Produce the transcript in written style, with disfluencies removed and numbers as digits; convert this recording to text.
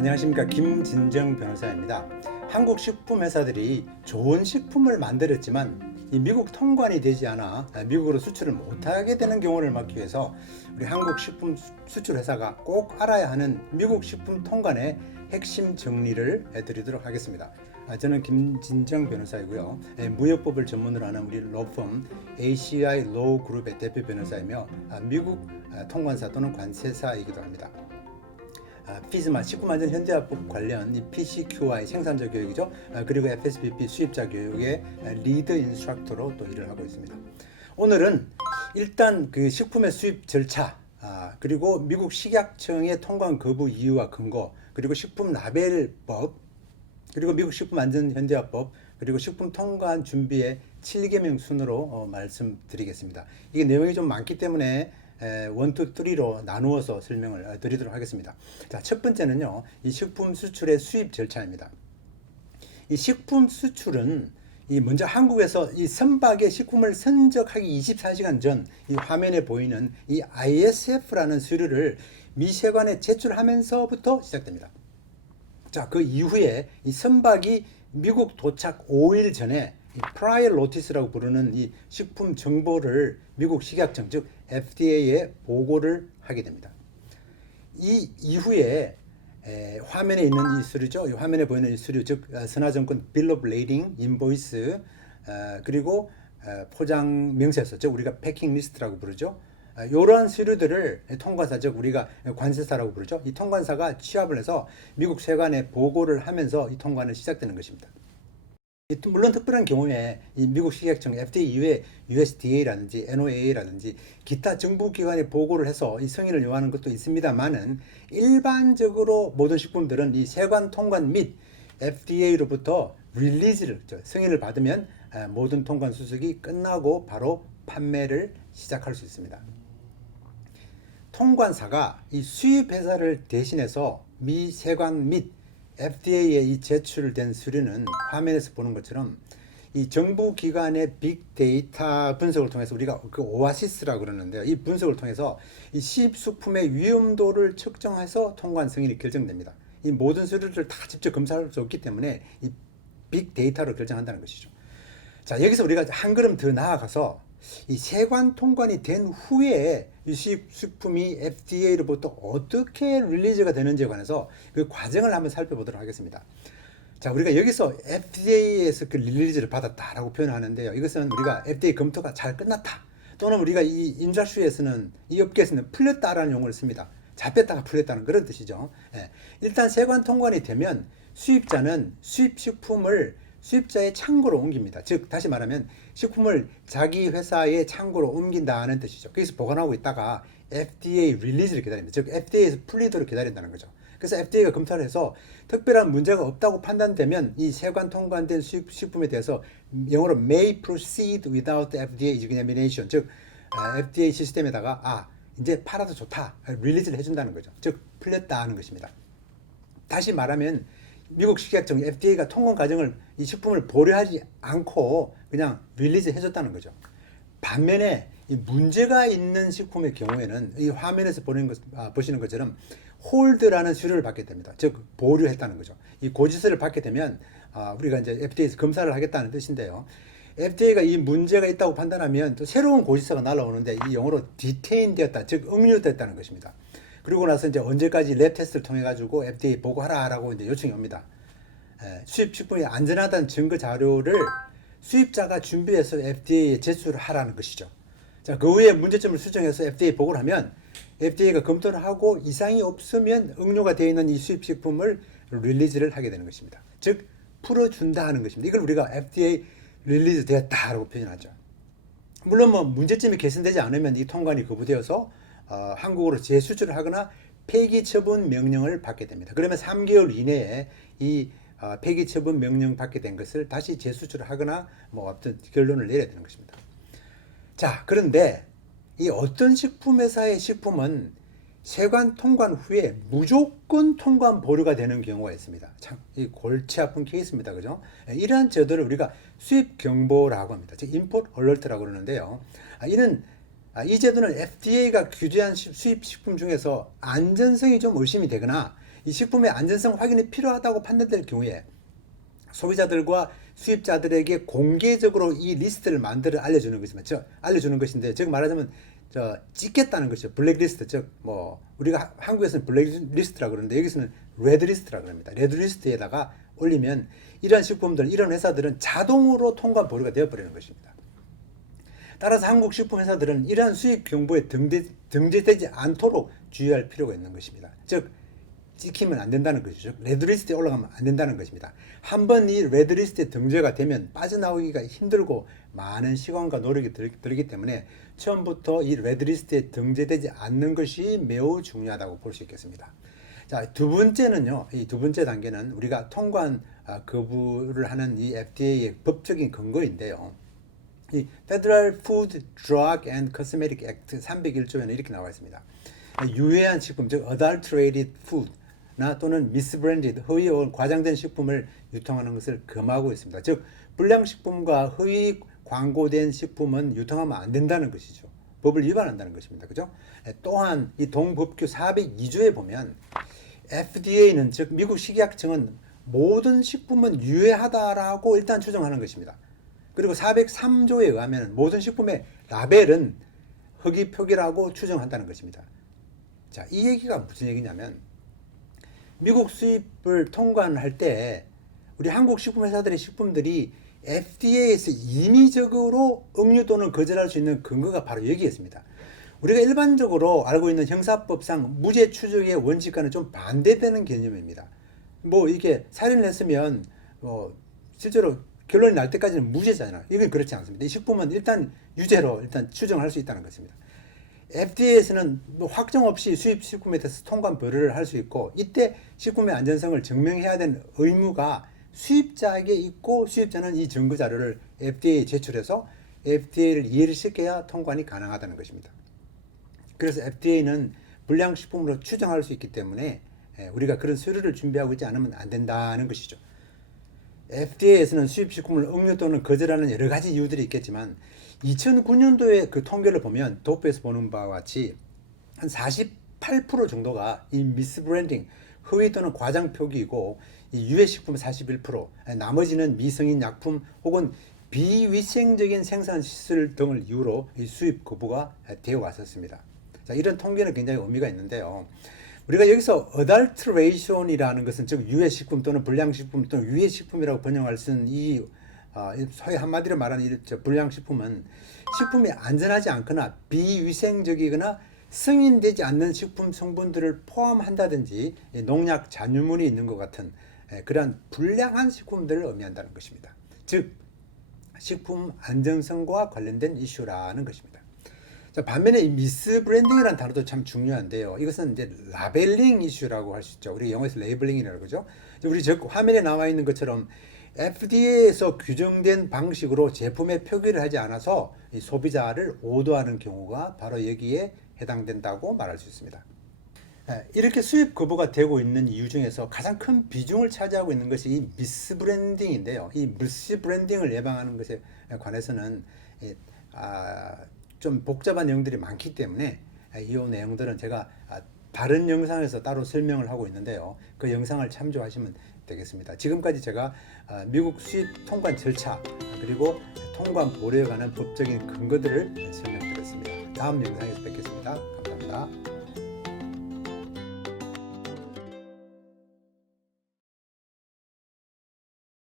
안녕하십니까, 김진정 변호사입니다. 한국 식품 회사들이 좋은 식품을 만들었지만 이 미국 통관이 되지 않아 미국으로 수출을 못하게 되는 경우를 막기 위해서 우리 한국 식품 수출 회사가 꼭 알아야 하는 미국 식품 통관의 핵심 정리를 해드리도록 하겠습니다. 저는 김진정 변호사이고요. 무역법을 전문으로 하는 우리 로펌 ACI 로우 그룹의 대표 변호사이며 미국 통관사 또는 관세사이기도 합니다. 피즈마 식품안전현대화법 관련 이 PCQI 생산자 교육이죠. 그리고 FSBP 수입자 교육의 리드 인스트럭터로 또 일을 하고 있습니다. 오늘은 일단 그 식품의 수입 절차, 그리고 미국 식약청의 통관 거부 이유와 근거, 그리고 식품 라벨법, 그리고 미국 식품안전현대화법, 그리고 식품 통관 준비의 7개명 순으로 말씀드리겠습니다. 이게 내용이 좀 많기 때문에 1, 2, 3로 나누어서 설명을 드리도록 하겠습니다. 자, 첫 번째는요, 이 식품 수출의 수입 절차입니다. 이 식품 수출은 먼저 한국에서 이 선박의 식품을 선적하기 24시간 전 이 화면에 보이는 이 ISF라는 서류를 미세관에 제출하면서부터 시작됩니다. 자, 그 이후에 이 선박이 미국 도착 5일 전에 prior notice라고 부르는 이 식품 정보를 미국 식약청 즉 FDA에 보고를 하게 됩니다. 이 이후에 화면에 있는 이 서류죠. 이 화면에 보이는 이 서류 즉 선화증권 Bill of Lading, 인보이스, 그리고 포장 명세서 즉 우리가 패킹 리스트라고 부르죠. 이러한 서류들을 통관사 즉 우리가 관세사라고 부르죠. 이 통관사가 취합을 해서 미국 세관에 보고를 하면서 이 통관은 시작되는 것입니다. 물론 특별한 경우에 이 미국 식약청 FDA 이외에 USDA라든지 NOAA라든지 기타 정부기관에 보고를 해서 이 승인을 요하는 것도 있습니다만은 일반적으로 모든 식품들은 이 세관 통관 및 FDA로부터 릴리즈를 승인을 받으면 모든 통관 수속이 끝나고 바로 판매를 시작할 수 있습니다. 통관사가 이 수입 회사를 대신해서 미 세관 및 FDA에 이 제출된 서류는 화면에서 보는 것처럼 이 정부 기관의 빅데이터 분석을 통해서 우리가 그 오아시스라고 그러는데요. 이 분석을 통해서 이 시입수품의 위험도를 측정해서 통관 승인이 결정됩니다. 이 모든 서류를 다 직접 검사할 수 없기 때문에 이 빅데이터로 결정한다는 것이죠. 자, 여기서 우리가 한 걸음 더 나아가서 이 세관 통관이 된 후에 이 식품이 FDA로부터 어떻게 릴리즈가 되는지에 관해서 그 과정을 한번 살펴보도록 하겠습니다. 자, 우리가 여기서 FDA에서 그 릴리즈를 받았다라고 표현하는데요. 이것은 우리가 FDA 검토가 잘 끝났다, 또는 우리가 이 인더스트리에서는 이 업계에서는 풀렸다라는 용어를 씁니다. 잡혔다가 풀렸다는 그런 뜻이죠. 일단 세관 통관이 되면 수입자는 수입 식품을 수입자의 창고로 옮깁니다. 즉 다시 말하면 식품을 자기 회사의 창고로 옮긴다는 뜻이죠. 거기서 보관하고 있다가 FDA 릴리즈를 기다립니다. 즉 FDA에서 풀리도록 기다린다는 거죠. 그래서 FDA가 검토를 해서 특별한 문제가 없다고 판단되면 이 세관 통관된 식품에 대해서 영어로 may proceed without FDA examination, 즉 FDA 시스템에다가 이제 팔아도 좋다, 릴리즈를 해준다는 거죠. 즉 풀렸다는 것입니다. 다시 말하면 미국 식약청 FDA가 통관 과정을 이 식품을 보류하지 않고 그냥 릴리즈 해줬다는 거죠. 반면에 이 문제가 있는 식품의 경우에는 이 화면에서 보시는 것처럼 홀드라는 서류를 받게 됩니다. 즉 보류했다는 거죠. 이 고지서를 받게 되면 우리가 이제 FDA에서 검사를 하겠다는 뜻인데요. FDA가 이 문제가 있다고 판단하면 또 새로운 고지서가 날아오는데 이 영어로 detain 되었다, 즉 응유됐다는 것입니다. 그리고 나서 이제 언제까지 랩 테스트를 통해 가지고 FDA 보고하라라고 이제 요청이 옵니다. 수입 식품이 안전하다는 증거 자료를 수입자가 준비해서 FDA에 제출을 하라는 것이죠. 자, 그 후에 문제점을 수정해서 FDA 보고를 하면 FDA가 검토를 하고 이상이 없으면 응료가 되어 있는 이 수입 식품을 릴리즈를 하게 되는 것입니다. 즉 풀어준다 하는 것입니다. 이걸 우리가 FDA 릴리즈 되었다라고 표현하죠. 물론 뭐 문제점이 개선되지 않으면 이 통관이 거부되어서 한국으로 재수출을 하거나 폐기 처분 명령을 받게 됩니다. 그러면 3개월 이내에 이 폐기 처분 명령 받게 된 것을 다시 재수출을 하거나 뭐 어떤 결론을 내려야 되는 것입니다. 자, 그런데 이 어떤 식품회사의 식품은 세관 통관 후에 무조건 통관 보류가 되는 경우가 있습니다. 참, 이 골치 아픈 케이스입니다. 그죠? 이러한 제도를 우리가 수입 경보라고 합니다. 즉, 임포트 얼러트라고 그러는데요. 이 제도는 FDA가 규제한 수입 식품 중에서 안전성이 좀 의심이 되거나 이 식품의 안전성 확인이 필요하다고 판단될 경우에 소비자들과 수입자들에게 공개적으로 이 리스트를 만들어 알려주는 것이죠. 알려주는 것인데, 즉 말하자면 찍겠다는 것이죠. 블랙리스트, 즉 뭐 우리가 한국에서는 블랙리스트라고 그러는데 여기서는 레드리스트라고 합니다. 레드리스트에다가 올리면 이런 식품들, 이런 회사들은 자동으로 통관 보류가 되어버리는 것입니다. 따라서 한국 식품 회사들은 이러한 수익 경보에 등재되지 않도록 주의할 필요가 있는 것입니다. 즉 찍히면 안 된다는 것이죠. 레드리스트에 올라가면 안 된다는 것입니다. 한번 이 레드리스트에 등재가 되면 빠져나오기가 힘들고 많은 시간과 노력이 들기 때문에 처음부터 이 레드리스트에 등재되지 않는 것이 매우 중요하다고 볼 수 있겠습니다. 자, 두 번째는요. 이 두 번째 단계는 우리가 통관 거부를 하는 이 FDA의 법적인 근거인데요. 이 Federal Food, Drug and Cosmetic Act 301조에는 이렇게 나와 있습니다. 유해한 식품, 즉 adulterated food 나 또는 misbranded, 허위 혹은 과장된 식품을 유통하는 것을 금하고 있습니다. 즉 불량식품과 허위 광고된 식품은 유통하면 안 된다는 것이죠. 법을 위반한다는 것입니다. 그죠? 또한 이 동법규 402조에 보면 FDA는 즉 미국 식약청은 모든 식품은 유해하다라고 일단 추정하는 것입니다. 그리고 403조에 의하면 모든 식품의 라벨은 허위 표기라고 추정한다는 것입니다. 자, 이 얘기가 무슨 얘기냐면 미국 수입을 통관할 때 우리 한국 식품 회사들의 식품들이 FDA에서 임의적으로 억류 또는 거절할 수 있는 근거가 바로 여기에 있습니다. 우리가 일반적으로 알고 있는 형사법상 무죄 추정의 원칙과는 좀 반대되는 개념입니다. 뭐 이게 살인을 했으면 실제로 결론이 날 때까지는 무죄잖아요. 이건 그렇지 않습니다. 이 식품은 일단 유죄로 일단 추정할 수 있다는 것입니다. FDA에서는 확정 없이 수입 식품에 대해서 통관 보류를 할 수 있고, 이때 식품의 안전성을 증명해야 되는 의무가 수입자에게 있고, 수입자는 이 증거 자료를 FDA에 제출해서 FDA를 이해를 시켜야 통관이 가능하다는 것입니다. 그래서 FDA는 불량식품으로 추정할 수 있기 때문에 우리가 그런 서류를 준비하고 있지 않으면 안 된다는 것이죠. FDA에서는 수입식품을 억류 또는 거절하는 여러 가지 이유들이 있겠지만 2009년도에 그 통계를 보면 도표에서 보는 바와 같이 한 48% 정도가 이 미스브랜딩, 허위 또는 과장 표기이고, 이 유해식품 41%, 나머지는 미성인 약품 혹은 비위생적인 생산 시설 등을 이유로 이 수입 거부가 되어 왔었습니다. 자, 이런 통계는 굉장히 의미가 있는데요. 우리가 여기서 adulteration이라는 것은 즉 유해식품 또는 불량식품 또는 유해식품이라고 번역할 수 있는 이 소위 한마디로 말하는 이 불량식품은 식품이 안전하지 않거나 비위생적이거나 승인되지 않는 식품 성분들을 포함한다든지 농약 잔유물이 있는 것 같은 그러한 불량한 식품들을 의미한다는 것입니다. 즉 식품 안전성과 관련된 이슈라는 것입니다. 자, 반면에 이 미스브랜딩이라는 단어도 참 중요한데요. 이것은 이제 라벨링 이슈라고 할 수 있죠. 우리 영어에서 레이블링이라고 그러죠. 우리 화면에 나와 있는 것처럼 FDA에서 규정된 방식으로 제품에 표기를 하지 않아서 이 소비자를 오도하는 경우가 바로 여기에 해당된다고 말할 수 있습니다. 이렇게 수입 거부가 되고 있는 이유 중에서 가장 큰 비중을 차지하고 있는 것이 이 미스브랜딩인데요. 이 미스브랜딩을 예방하는 것에 관해서는 좀 복잡한 내용들이 많기 때문에 이 내용들은 제가 다른 영상에서 따로 설명을 하고 있는데요. 그 영상을 참조하시면 되겠습니다. 지금까지 제가 미국 수입 통관 절차 그리고 통관 보류에 관한 법적인 근거들을 설명드렸습니다. 다음 영상에서 뵙겠습니다. 감사합니다.